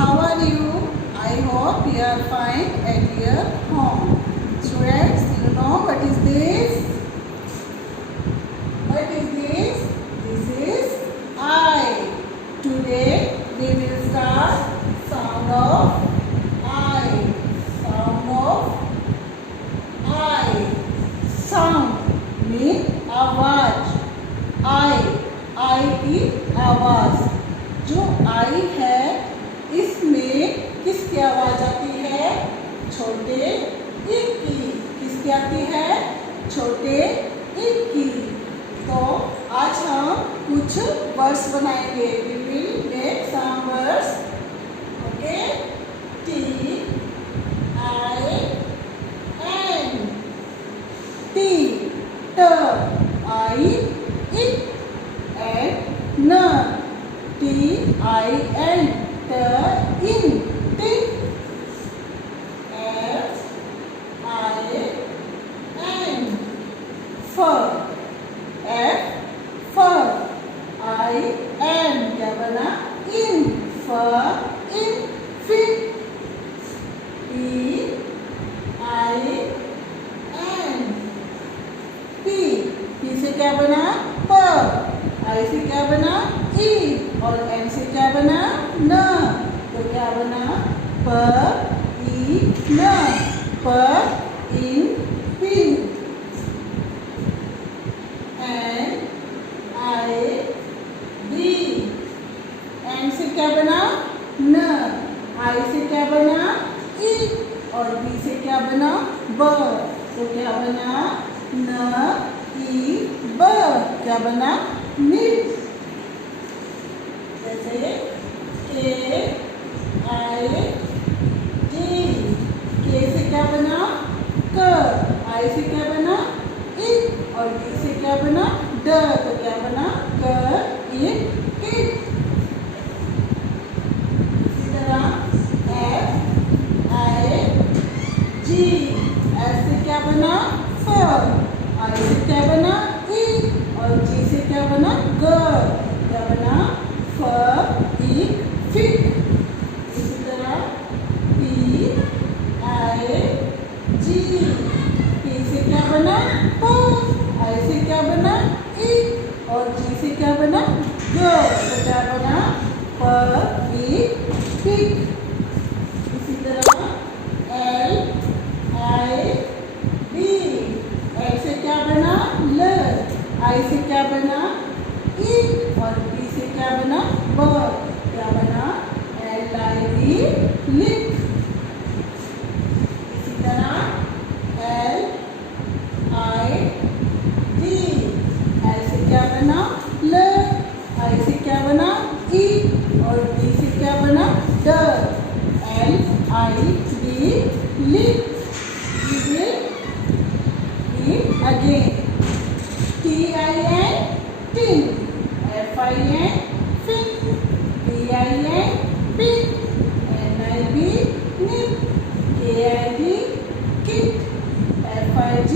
how are you? I hope you are fine at your home. Students, you know what is this? What is this? This is I. Today we will start sound of I. Sound of I. Sound means आवाज. I की आवाज. जो आई है इसमें किसकी आवाज आती है? छोटे इ की. किसकी आती है? छोटे इ की. तो आज हम कुछ वर्ड्स बनाएंगे. We will make some words. Okay? T I N. T T I it and N. T I N T in tin. F I N fur. F fur. I N क्या बना? In fur in fin. E I N P. P से क्या बना? प. I से क्या बना? ई. और N से क्या बना? न. तो क्या बना? प ई न. प इन pin. N I B. N से क्या बना? न. I से क्या बना? ई. और B से क्या बना? ब. तो क्या बना? न ई ब. क्या बना? नीट. जैसे K I G. K से क्या बना? क. I से क्या बना? इ. और D से क्या बना? ड. तो क्या बना? क इ इट. इसी तरह F I G. S से क्या बना? फ. I से क्या बना? ई. और G से क्या बना? ग. क्या बना? फ ई फिट. इसी तरह P I G. P से क्या बना? प. I से क्या बना? ई. और G से क्या बना? ग. तो क्या बना? प ई पिग. इसी तरह L I B. L से क्या बना? ल. I से क्या बना? ई. और B से क्या बना? ब. क्या बना? L I B lip. इसी तरह L I D. L से क्या बना? ल. I से क्या बना? ई. और D से क्या बना? ड. L I D lip. Again. T I N tin. F I N fin. P I N pin. N I B nip. K I D kit. F I G